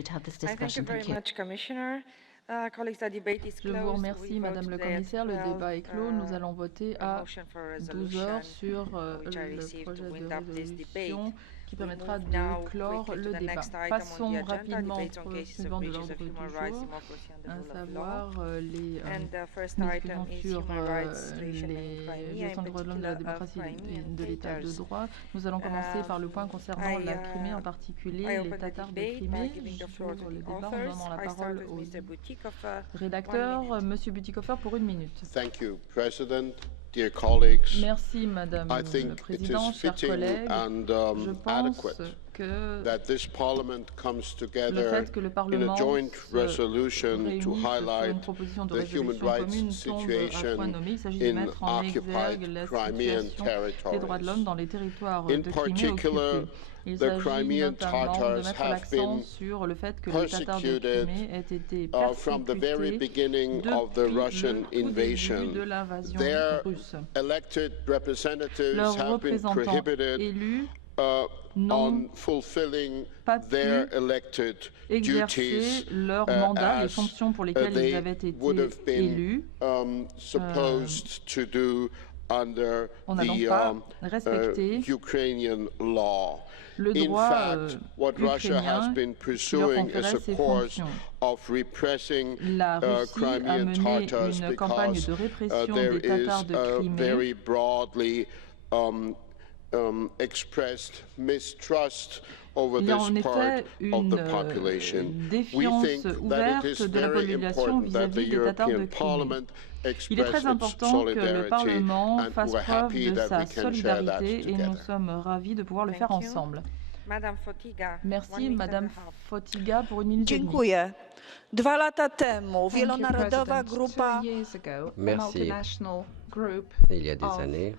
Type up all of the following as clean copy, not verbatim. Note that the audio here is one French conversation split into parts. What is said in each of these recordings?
continue to have this discussion. Thank you. Je vous remercie, Madame le Commissaire. Le débat est clos. Nous allons voter à 12 heures sur le projet de résolution qui permettra de clore le débat. Passons rapidement au point suivant de l'ordre du jour, à savoir les discussions sur les gestions des droits de l'homme, de la démocratie et de l'état de droit. Nous allons commencer par le point concernant la Crimée, en particulier les Tatars de Crimée. J'ouvre le débat en donnant la parole au rédacteur, Monsieur Bütikofer, pour 1 minute. Thank you, President. Dear colleagues, merci Madame le Président, chers collègues. Je pense que that this Parliament comes together le fait que le Parlement in a joint resolution to highlight une proposition de the human résolution rights commune tombe à point nommé. Il s'agit de situation mettre in en exergue occupied la Crimean situation des droits de l'homme Tatars. dans les territoires In de Crimée particular, occupés. Il the s'agit Crimean notamment de Tatars mettre have l'accent been sur le fait que les Tatars de persecuted Crimée aient été from the very persécutés beginning of the depuis Russian le tout début invasion. de l'invasion Their russe. elected representatives Leurs have been représentants prohibited élus on n'ont fulfilling pas pu their elected exercer duties leur mandat, les as fonctions pour lesquelles ils they avaient été would have been élus. supposed to do under On n'a donc pas respecté the Ukrainian law. le In droit fact, what Russia has ukrainien been qui leur pursuing is conférait a ces course fonctions. of repressing La Russie a Crimean mené Tatars une campagne because de répression there des Tatars is de a Crimée. very broadly expressed mistrust over Il y a this en part effet of the une population. We défiance think that it ouverte is de la very population important that the vis-à-vis des Tatars de European Crimée. Parliament Il est très express its important que le solidarity, Parlement and fasse we're preuve happy de that sa we can share that solidarité et nous together. sommes ravis de pouvoir le faire ensemble. Merci, Madame Fotyga, pour 1 minute et demie. Dziękuję. 2 lata temu wielonarodowa President. grupa 2 years ago, a Merci. multinational group Il y a des of années,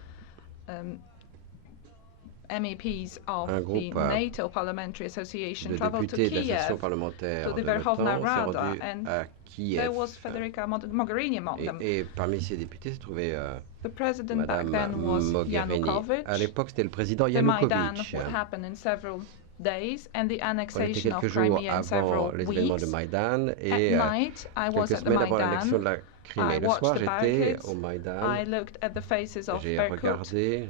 MEPs of un the groupe NATO Parliamentary Association de traveled to députés de l'association Kiev, parlementaire to the de l'OTAN Verkhovna s'est Rada, rendu and à there Kiev. was Federica Mogherini among them. Et parmi ces députés se trouvait The president back Madame then was Mogherini. Yanukovych. À l'époque, c'était le président The Maidan Yanukovych. would happen in several days, and the On était annexation of quelques jours Crimea in avant several les événements weeks. de Maïdan et At night, I was quelques at the semaines avant l'annexion de Maidan. la Crimée. I Le soir, watched the j'étais barricades. au Maïdan. I looked at the faces of J'ai Berkut. regardé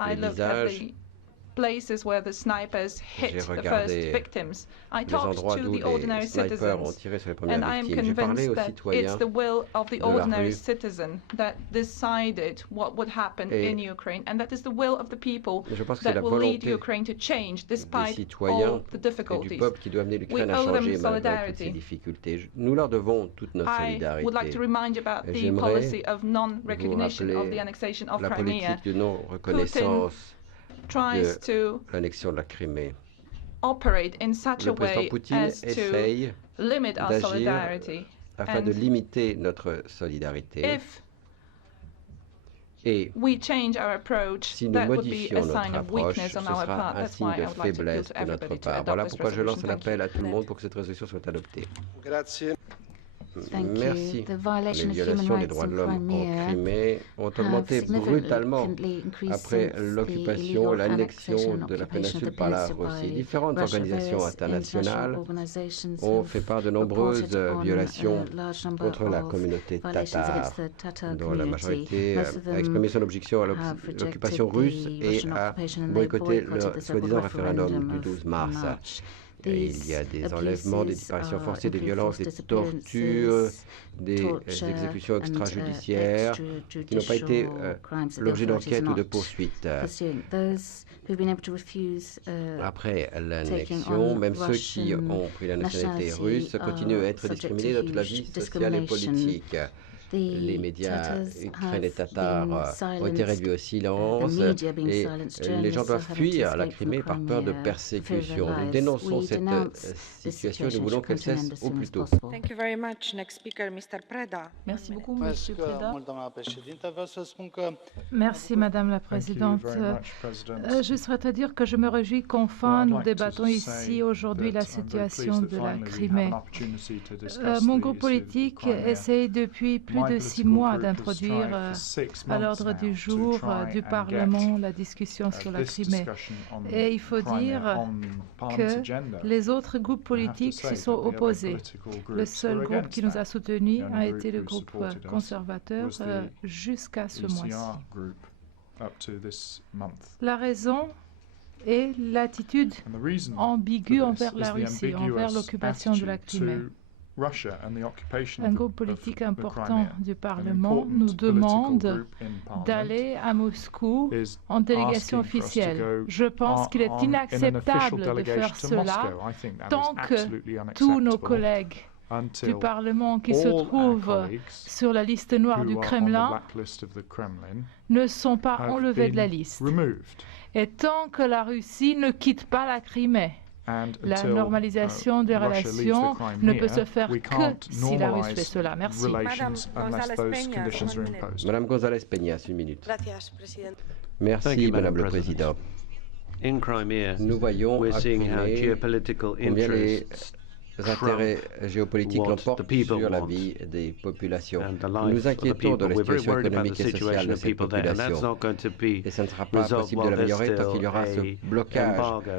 I les looked at visages. the places where the snipers hit J'ai the first regardé victims. I les talked endroits to d'où the ordinary les snipers ont citizens, tiré sur les and premières I am victimes. J'ai parlé convinced aux that citoyens it's the will of the de la ordinary rue. citizen that decided what would happen Et in Ukraine, and that is the will of the people je pense que c'est that la will lead volonté Ukraine to change des despite citoyens all the et du difficulties. peuple qui doit amener l'Ukraine We à owe them changer malgré toutes solidarity. ces difficultés. Nous leur devons toute notre I would like solidarité. to remind you about the J'aimerais policy of non-recognition vous of rappeler the annexation of La Crimea. politique de non-reconnaissance Tries to l'annexion de la Crimée. operate in such a Le président way Poutine as to essaye limit our d'agir solidarity. afin de And limiter notre solidarité. if Et we change our approach, si nous that would be modifions a notre sign of approche, weakness ce on our sera part. un That's signe why de I would like to appeal faiblesse to de notre everybody to part. adopt Voilà this pourquoi je lance resolution. Thank you. l'appel à tout le monde pour que cette résolution soit adoptée. Grazie. Thank Merci. you. The violation Les of human violations des rights droits de in l'homme en Crimea Crimée ont augmenté brutalement après l'occupation, l'annexion de la péninsule par la Russie. Différentes organisations internationales ont fait part de nombreuses violations contre la communauté tatare, dont la majorité a exprimé son objection à l'occupation russe et a boycotté le soi-disant référendum du 12 mars. Et il y a des enlèvements, des disparitions forcées, des violences, des tortures, des exécutions extrajudiciaires qui n'ont pas été l'objet d'enquête ou de poursuites. Après l'annexion, même ceux qui ont pris la nationalité russe continuent à être discriminés dans toute la vie sociale et politique. Les médias ukrainiens tatars ont été réduits au silence et les gens doivent fuir la Crimée par peur de persécution. Nous dénonçons cette situation et nous voulons qu'elle cesse au plus tôt. Merci beaucoup, Monsieur Preda. Merci, Madame la Présidente. Je souhaiterais dire que je me réjouis qu'enfin nous débattons ici aujourd'hui la situation de la Crimée. Mon groupe politique essaye depuis plus de 6 mois d'introduire à l'ordre du jour du Parlement la discussion sur la Crimée. Et il faut dire que les autres groupes politiques s'y sont opposés. Le seul groupe qui nous a soutenus a été le groupe conservateur jusqu'à ce mois-ci. La raison est l'attitude ambiguë envers la Russie, envers l'occupation de la Crimée. Un groupe politique important du Parlement nous demande d'aller à Moscou en délégation officielle. Je pense qu'il est inacceptable de faire cela tant que tous nos collègues du Parlement qui se trouvent sur la liste noire du Kremlin ne sont pas enlevés de la liste. Et tant que la Russie ne quitte pas la Crimée, la normalisation des relations ne peut se faire que si la Russie fait cela. Merci. Madame González Peñas, une minute. Merci, Madame le Président. Nous voyons à Crimée combien les intérêts géopolitiques l'emportent sur la vie des populations. Nous nous inquiétons de la situation économique et sociale de ces populations. Et ça ne sera pas possible de l'améliorer tant qu'il y aura ce blocage.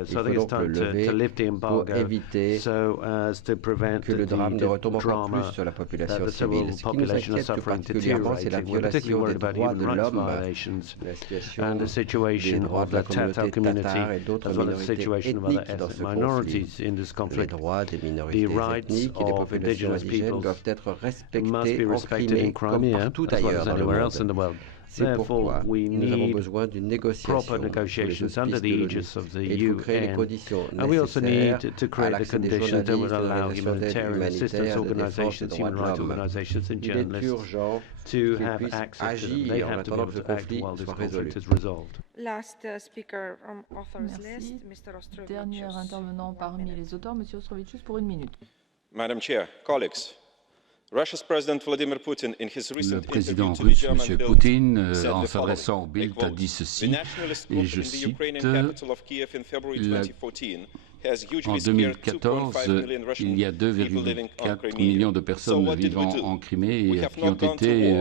Il faut donc le lever pour éviter que le drame ne retombe encore plus sur la population civile. Ce qui nous inquiète plus particulièrement, c'est la violation des droits de l'homme, la situation des droits de la communauté tatare et d'autres minorités ethniques dans ce conflit. Les droits des minorités ethniques et des populations indigènes doivent être respectés en Crimée comme partout ailleurs dans le monde. C'est pourquoi nous avons besoin d'une négociation pour les auspices de l'ONU. Et il faut créer les conditions nécessaires à l'accès des journalistes, des organisations d'aide humanitaire, de défense des droits de l'homme. Il est urgent qu'ils puissent agir en attendant que ce conflit soit résolu. Merci. Dernier intervenant parmi les auteurs, M. Ostrovicius, pour 1 minute. Madam Chair, colleagues, Le président russe, M. Poutine, en s'adressant au Bild, a dit ceci, et je cite, en 2014, il y a 2,4 millions de personnes vivant en Crimée et qui ont été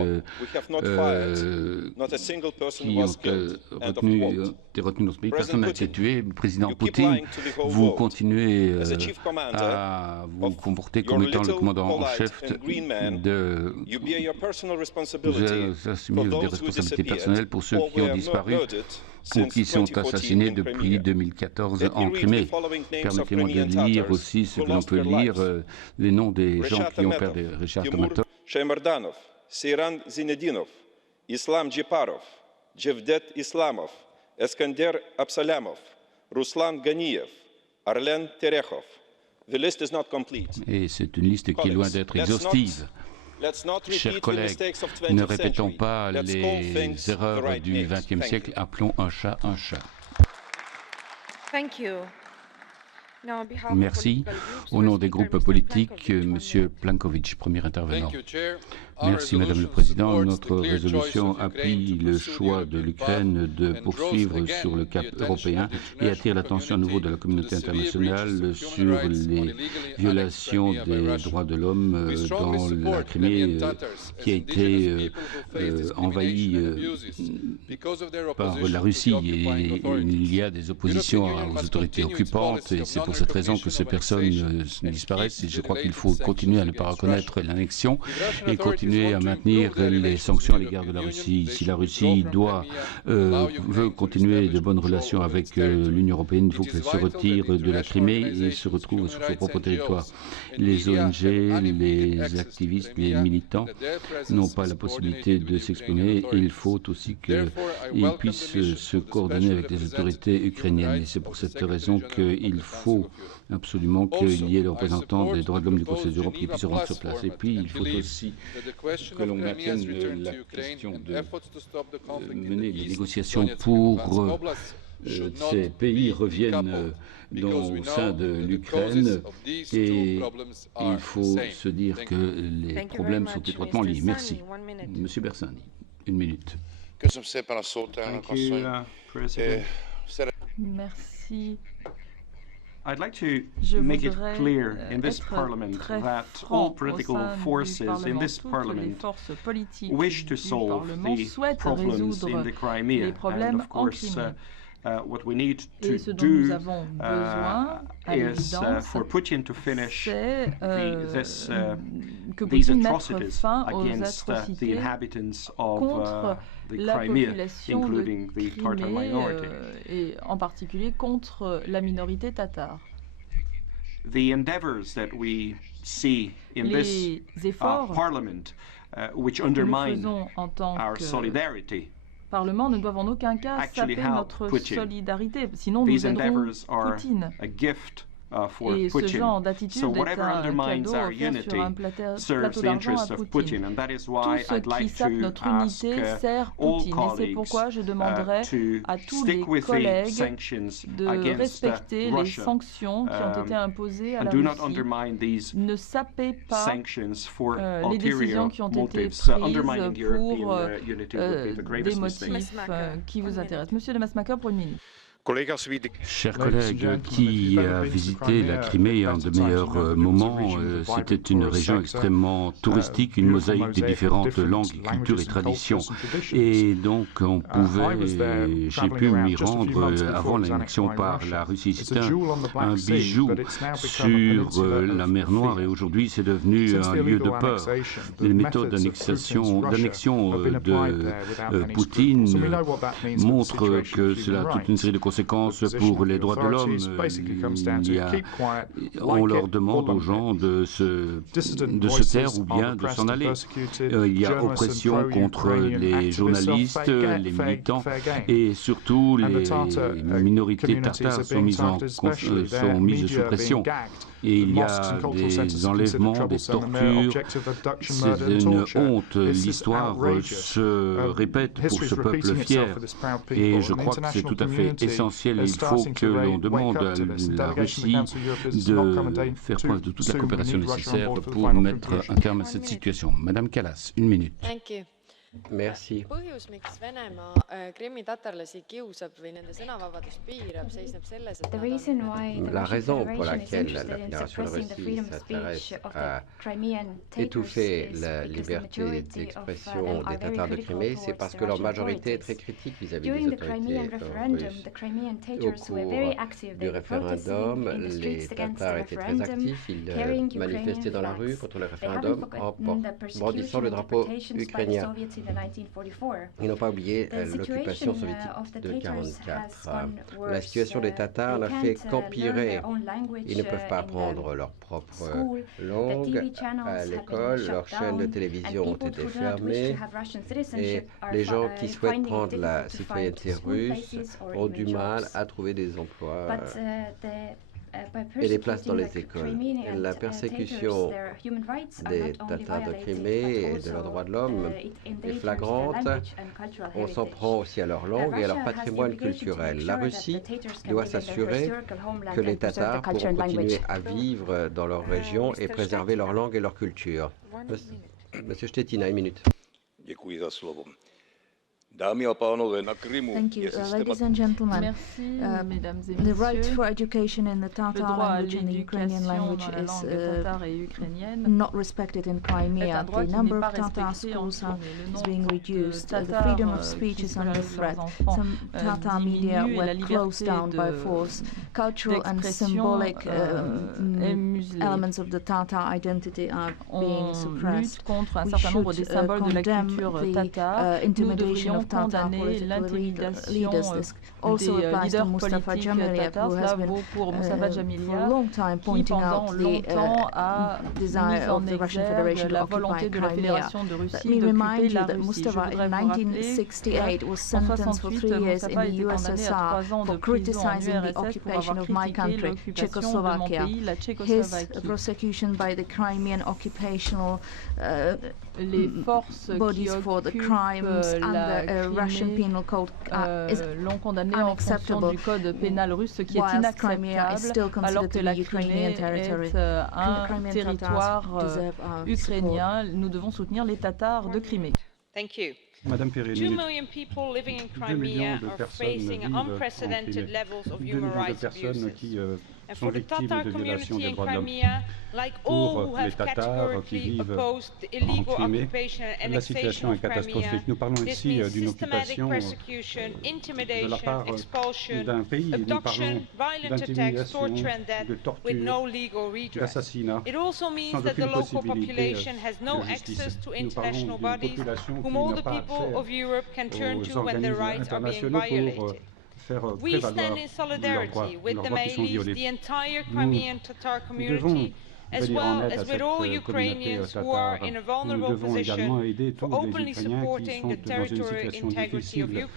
retenues dans ce pays. Personne n'a été tué. Le président Poutine, vous continuez à vous comporter comme étant le commandant en chef vous assumez des responsabilités personnelles pour ceux qui ont disparu ou qui sont assassinés depuis 2014 en Crimée. Permettez-moi de lire aussi ce que l'on peut lire, les noms des gens qui ont perdu. Richard Tomatov, Shaymardanov, Seyran Zinedinov, Islam Djiparov, Jevdet Islamov, Eskander Absalamov, Ruslan Ganiyev, Arlen Terechov. The list is not complete. Et c'est une liste qui est loin d'être exhaustive. Chers collègues, ne répétons pas les erreurs du XXe siècle, appelons un chat un chat. Merci. Au nom des groupes politiques, M. Plenković, premier intervenant. Merci, Madame le Président. Notre résolution appuie le choix de l'Ukraine de poursuivre sur le cap européen et attire l'attention à nouveau de la communauté internationale sur les violations des droits de l'homme dans la Crimée qui a été envahie par la Russie. Et il y a des oppositions aux autorités occupantes et c'est pour cette raison que ces personnes disparaissent. Et je crois qu'il faut continuer à ne pas reconnaître l'annexion et continuer à maintenir les sanctions à l'égard de la Russie. Si la Russie veut continuer de bonnes relations avec l'Union européenne, il faut qu'elle se retire de la Crimée et se retrouve sur son propre territoire. Les ONG, les activistes, les militants n'ont pas la possibilité de s'exprimer et il faut aussi qu'ils puissent se coordonner avec les autorités ukrainiennes. Et c'est pour cette raison qu'il faut absolument qu'il y ait des représentants des droits de l'homme du Conseil d'Europe qui puissent se rendre sur place. Et puis, il faut aussi que l'on maintienne la question de mener les négociations pour ces pays reviennent au sein de l'Ukraine et il faut se dire que les problèmes sont étroitement liés. Merci. Monsieur Bersani, 1 minute. Merci. Je voudrais être très franc au sein du Parlement. Toutes les forces politiques du Parlement souhaitent résoudre les problèmes en Crimée. Et ce dont nous avons besoin, à l'évidence, c'est que Poutine mette fin aux atrocités contre la population de Crimée et en particulier contre la minorité tatar. Les efforts que nous faisons en tant que Parlement ne doivent en aucun cas saper notre solidarité, sinon nous aiderons Poutine. Et ce genre d'attitude est un cadeau offert sur un plateau d'argent à Poutine. Tout ce qui sape notre unité sert Poutine. Et c'est pourquoi je demanderai à tous les collègues de respecter les sanctions qui ont été imposées à la Russie. Ne sapez pas les décisions qui ont été prises pour des motifs qui vous intéressent. Monsieur de Masmaker, pour une minute. Chers collègues, qui a visité la Crimée en de meilleurs moments, c'était une région extrêmement touristique, une mosaïque des différentes langues, cultures et traditions. Et donc on pouvait, j'ai pu m'y rendre avant l'annexion par la Russie. C'est un bijou sur la mer Noire et aujourd'hui c'est devenu un lieu de peur. Les méthodes d'annexion de Poutine montrent que cela a toute une série de conséquences pour les droits de l'homme. On leur demande aux gens de se taire ou bien de s'en aller. Il y a oppression contre les journalistes, les militants et surtout les minorités tartares sont mises sous pression. Et il y a des enlèvements, des tortures. C'est une honte. L'histoire se répète pour ce peuple fier. Et je crois que c'est tout à fait essentiel. Il faut que l'on demande à la Russie de faire preuve de toute la coopération nécessaire pour mettre un terme à cette situation. Madame Kallas, une minute. Merci. La raison pour laquelle la Fédération de Russie s'intéresse à étouffer la liberté d'expression des Tatars de Crimée, c'est parce que leur majorité est très critique vis-à-vis des autorités russes. Au cours du référendum, les Tatars étaient très actifs. Ils manifestaient dans la rue contre le référendum en brandissant le drapeau ukrainien. Ils n'ont pas oublié l'occupation soviétique de 1944. La situation des Tatars n'a fait qu'empirer. Ils ne peuvent pas apprendre leur propre langue à l'école, leurs chaînes de télévision ont été fermées et les gens qui souhaitent prendre la citoyenneté russe ont du mal à trouver des emplois et des places dans les écoles. La persécution des Tatars de Crimée et de leurs droits de l'homme est flagrante. On s'en prend aussi à leur langue et à leur patrimoine culturel. La Russie doit s'assurer que les Tatars pourront continuer à vivre dans leur région et préserver leur langue et leur culture. Monsieur Štětina, une minute. Thank you, ladies and gentlemen. The right for education in the Tatar language and the Ukrainian language is not respected in Crimea. The number of Tatar schools is being reduced. The freedom of speech is under threat. Some Tatar media were closed down by force. Cultural and symbolic elements of the Tatar identity are being suppressed. We should condemn the intimidation of Tatar political leaders. This also applies to Mustafa Jamiliev, who has been for a long time pointing out the desire of the Russian Federation to occupy Crimea. Let me remind you that Mustafa in 1968 was sentenced for 3 years in the USSR for criticizing the occupation of my country, Czechoslovakia. His prosecution by the Crimean occupational bodies for the crimes under Russian penal code is unacceptable. Whilst Crimea is still considered to be Ukrainian territory, un territoire ukrainien, nous devons soutenir les Tatars de Crimée. Thank you. Madame Perry, 2 million people living in Crimea are facing unprecedented levels of human rights abuses. sont victimes de violations des droits de l'homme. Pour les Tatars qui vivent en Crimée, la situation est catastrophique. Nous parlons ici d'une occupation de la part d'un pays. Nous parlons d'intimidation, de torture, d'assassinat, sans aucune possibilité de justice. Nous parlons d'une population qui n'a pas accès aux organismes internationaux pour faire prévaloir leurs droits qui sont violés. Nous devons venir en aide à cette communauté tatare. Nous devons également aider tous les Ukrainiens qui sont dans une situation difficile.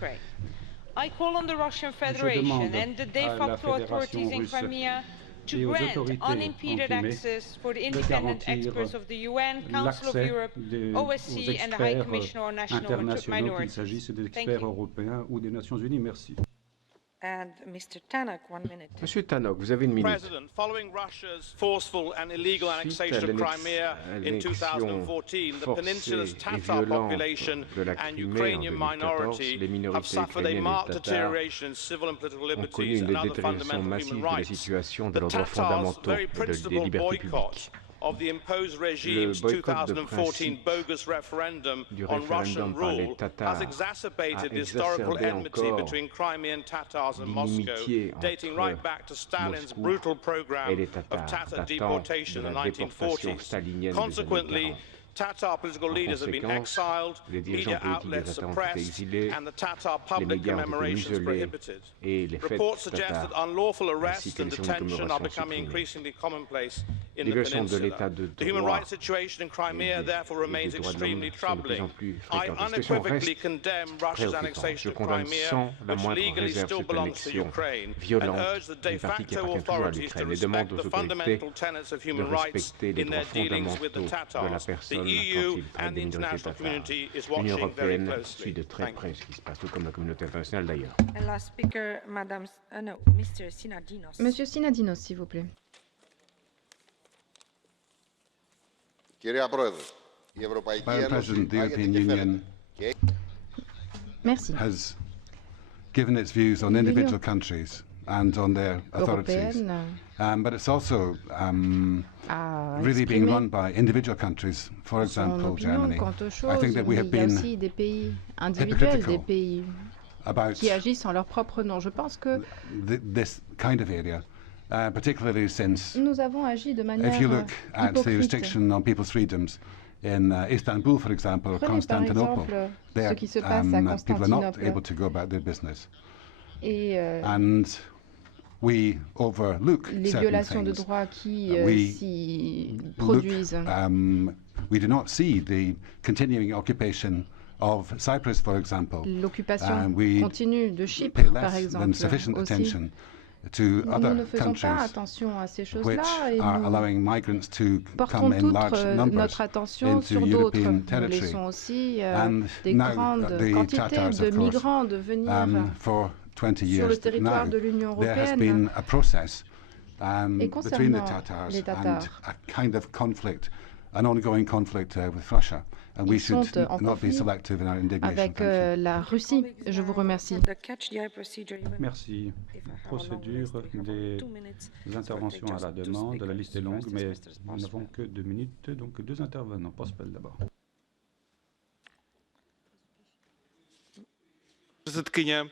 Je demande à la Fédération russe et aux autorités en Crimée de garantir l'accès aux experts internationaux, qu'il s'agisse d'experts européens ou des Nations Unies. Merci. Monsieur Tannock, vous avez une minute. Suite à l'annexion forcée et violente de la Crimée en 2014, les minorités ukrainiennes et tatars ont connu une détérioration massive de la situation de leurs droits fondamentaux et des libertés publiques. Le boycott de principe du référendum par les Tatars a exacerbé encore l'inimitié entre Moscou et les Tatars, datant de la déportation stalinienne des années 40. En conséquence, les dirigeants politiques des Tatars ont été exilés, les médias ont été muselés et les fêtes tatares ainsi que les cérémonies de commémoration supprimées. Les violations de l'état de droit et des droits de l'homme sont de plus en plus fréquentes. La situation reste préoccupante. Je condamne sans la moindre réserve cette annexion violente d'une partie qui appartient toujours à l'Ukraine et demande aux autorités de respecter les droits fondamentaux de la personne quand il traite des minorités tatares. L'Union européenne suit de très près ce qui se passe, tout comme la communauté internationale d'ailleurs. Monsieur Synadinos, s'il vous plaît. Madam President, the European Union has given its views on individual countries and on their authorities, but it's also really being run by individual countries. For example, Germany. I think that we have been hypocritical about this kind of area. Particularly since, if you look at the restriction on people's freedoms in Istanbul, for example, or Constantinople, there people are not able to go about their business. And we overlook certain things. We do not see the continuing occupation of Cyprus, for example. We pay less than sufficient attention to other countries which are allowing migrants to come in large numbers into European territory. And now the Tatars, of course, for 20 years now, there has been a process between the Tatars and a kind of conflict, an ongoing conflict with Russia. And we should not be selective in our indignation. Avec la Russie, je vous remercie. Merci. Procédure des interventions à la demande. La liste est longue, mais nous n'avons que 2 minutes, donc 2 intervenants. Pospel d'abord. Předsedkyně,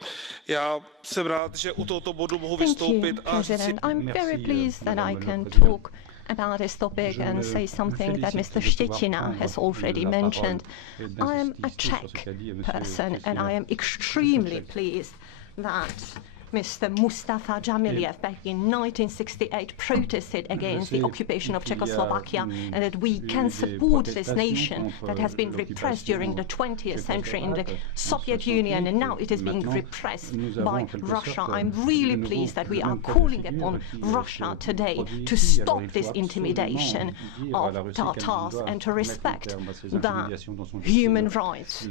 já jsem rád, že u tohoto bodu mohu vystoupit a říci. I'm very pleased that I can talk about this topic and say something that Mr. Štětina has already mentioned. I am a Czech person and I am extremely pleased that Mr. Mustafa Džemiliev back in 1968 protested against the occupation of Czechoslovakia and that we can support this nation that has been repressed during the 20th century in the Soviet Union and now it is being repressed by Russia. I'm really pleased that we are calling upon Russia today to stop this intimidation of Tatars and to respect the human rights.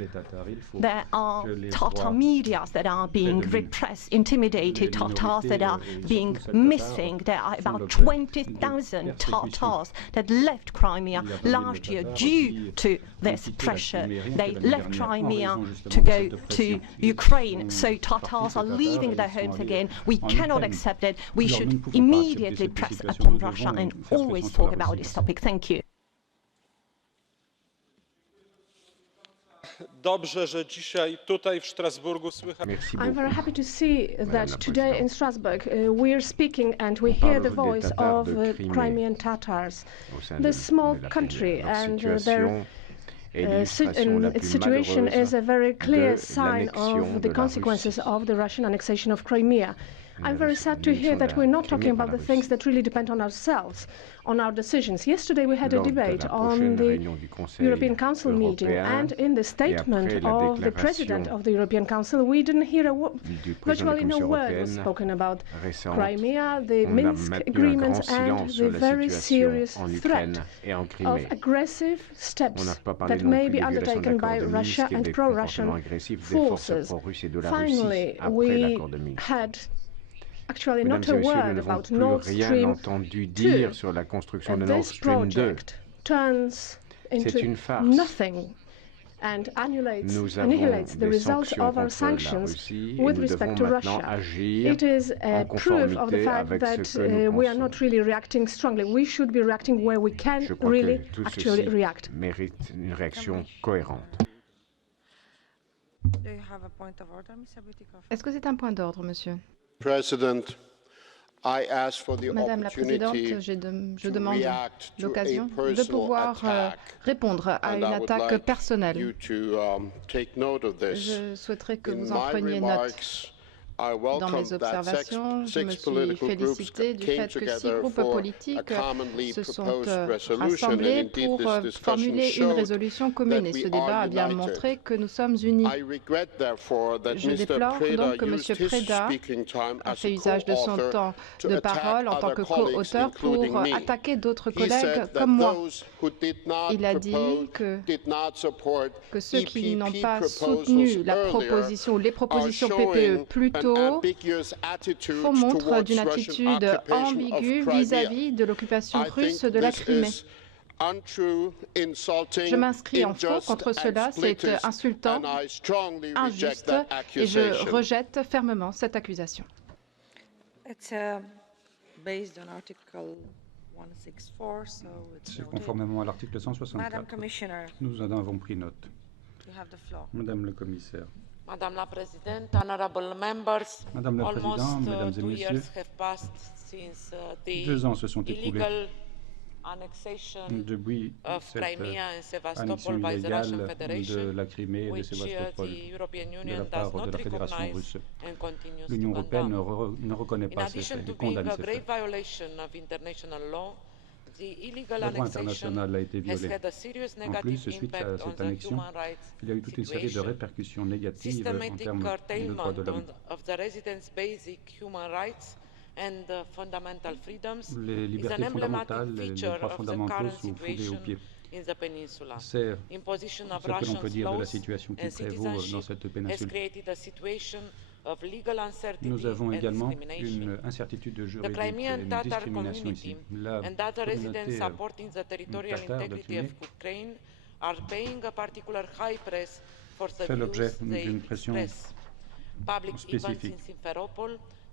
There are Tatar medias that are being repressed, intimidated consolidated Tatars that are being missing. There are about 20,000 Tatars that left Crimea last year due to this pressure. They left Crimea to go to Ukraine. So Tatars are leaving their homes again. We cannot accept it. We should immediately press upon Russia and always talk about this topic. Thank you. I'm very happy to see that today in Strasbourg we are speaking and we hear the voice of Crimean Tatars, this small country, and their its situation is a very clear sign of the consequences of the Russian annexation of Crimea. I'm very sad to hear that we're not talking about the things that really depend on ourselves, on our decisions. Yesterday we had a debate on the European Council meeting, and in the statement of the President of the European Council, we didn't hear virtually no word was spoken about Crimea, the Minsk agreements, and the very serious threat of aggressive steps that may be undertaken by Russia and pro-Russian forces. Finally, we had actually not a word about Nord Stream 2. And this project turns into nothing and annihilates the results of our sanctions with respect to Russia. It is a proof of the fact that we are not really reacting strongly. We should be reacting where we can really actually react. Do you have a point of order, Mr. Bütikofer? Est-ce que c'est un point d'ordre, monsieur? President, I ask for the Madame la Présidente, je demande l'occasion de pouvoir répondre à une attaque personnelle. Je souhaiterais que vous en preniez note. Dans mes observations, je me suis félicité du fait que 6 groupes politiques se sont rassemblés pour formuler une résolution commune. Et ce débat a bien montré que nous sommes unis. Je déplore donc que M. Preda a fait usage de son temps de parole en tant que co-auteur pour attaquer d'autres collègues comme moi. Il a dit que ceux qui n'ont pas soutenu la proposition ou les propositions PPE plus tôt font montre d'une attitude ambiguë vis-à-vis de l'occupation russe de la Crimée. Je m'inscris en faux contre cela, c'est insultant, injuste, et je rejette fermement cette accusation. C'est conformément à l'article 164. Nous en avons pris note. Madame le commissaire. Madame la Présidente, Mesdames et Messieurs, 2 ans se sont écoulés depuis cette annexion illégale de la Crimée et de Sébastopol de la part de la Fédération russe. L'Union européenne ne reconnaît pas ces faits et condamne ces faits. Le droit international a été violé. En plus, suite à cette annexion, il y a eu toute une série de répercussions négatives en termes de droits de l'homme. Les libertés fondamentales, les droits fondamentaux sont foulés aux pieds. C'est ce que l'on peut dire de la situation qui prévaut dans cette péninsule. Nous avons également une incertitude juridique et une discrimination ici. La communauté tatare de Crimée fait l'objet d'une pression spécifique.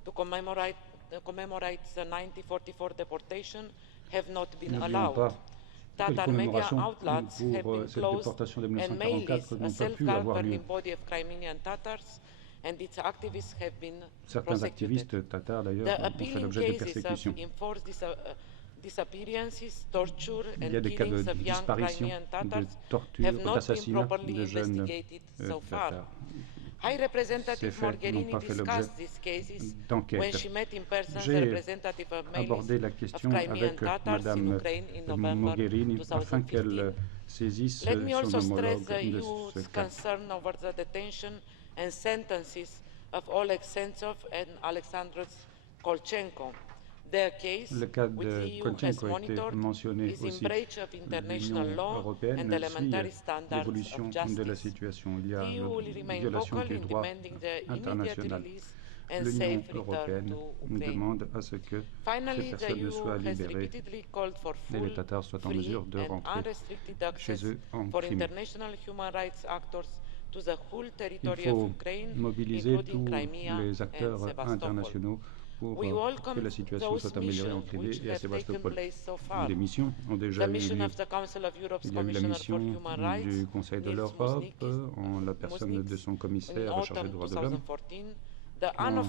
N'oublions pas que les commémorations pour cette déportation de 1944 n'ont pas pu avoir lieu. Certains activistes tatars, d'ailleurs, ont fait l'objet de persécutions. Il y a des cas de disparition, de torture, d'assassinat de jeunes tatars. Ces faits n'ont pas fait l'objet d'enquête. J'ai abordé la question avec Mme Mogherini afin qu'elle saisisse son homologue de ce cas. And sentences of Oleg Sentsov and Alexander Kolchenko. Le cas de Kolchenko a été mentionné aussi. L'Union européenne suit l'évolution de la situation. Il y a une violation du droit international. l'Union européenne demande à ce que ces personnes soient libérées et les Tatars soient en mesure de rentrer chez eux en Crimée. Il faut mobiliser tous les acteurs internationaux pour que la situation soit améliorée en Crimée et à Sébastopol. Des missions ont déjà eu lieu. Il y a eu la mission du Conseil de l'Europe en la personne de son commissaire chargé des droits de l'homme. En août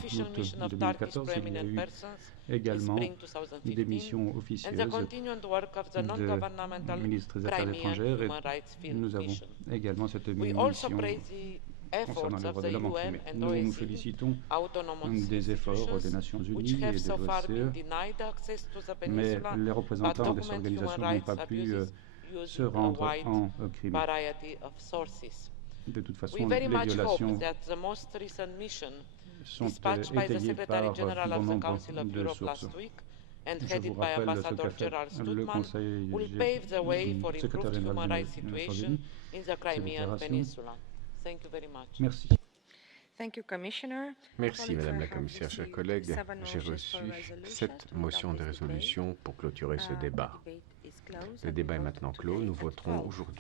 2014, il y a eu également des missions officieuses de ministres des Affaires étrangères et nous avons également cette mission concernant les droits de l'homme en Crimée. Nous nous félicitons des efforts des Nations Unies et des OSCE, mais les représentants de ces organisations n'ont pas pu se rendre en Crimée. De toute façon, les violations sont étayées par bon nombre de sources. Je vous rappelle ce qu'a fait le Conseil secrétaire général des Nations Unies, ces déclarations. Merci. Merci, Madame la Commissaire. Chers collègues, j'ai reçu 7 motions de résolution pour clôturer ce débat. Le débat est maintenant clos. Nous voterons aujourd'hui.